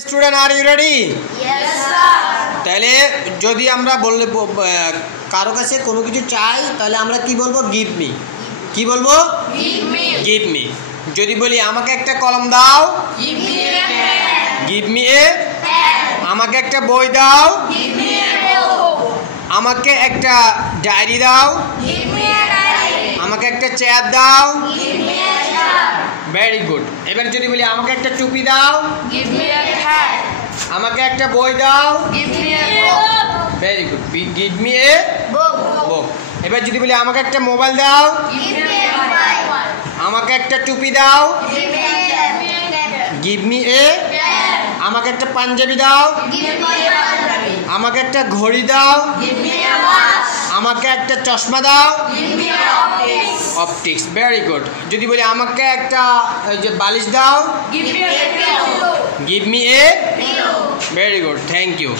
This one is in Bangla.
Student are you ready? তাহলে যদি আমরা বললে কারো কাছে কোনো কিছু চাই তাহলে আমরা কি বলবো? Give me. কি বলবো? Give me. যদি বলি আমাকে একটা কলম দাও, গিভ মি এ। আমাকে একটা বই দাও, আমাকে একটা ডায়েরি দাও, আমাকে একটা চেয়ার দাও। Very good. এবার যদি বলি আমাকে একটা টুপি দাও, আমাকে একটা বই দাও। Very good. Give me a book. এবার যদি বলি আমাকে একটা মোবাইল দাও, আমাকে একটা টুপি দাও। গিভ মি এ। আমাকে একটা পাঞ্জাবি দাও, আমাকে একটা ঘড়ি দাও, আমাকে একটা চশমা দাও। অপটিক্স। Very good. যদি বলি আমাকে একটা বালিশ দাও, give me a. Very good, thank you.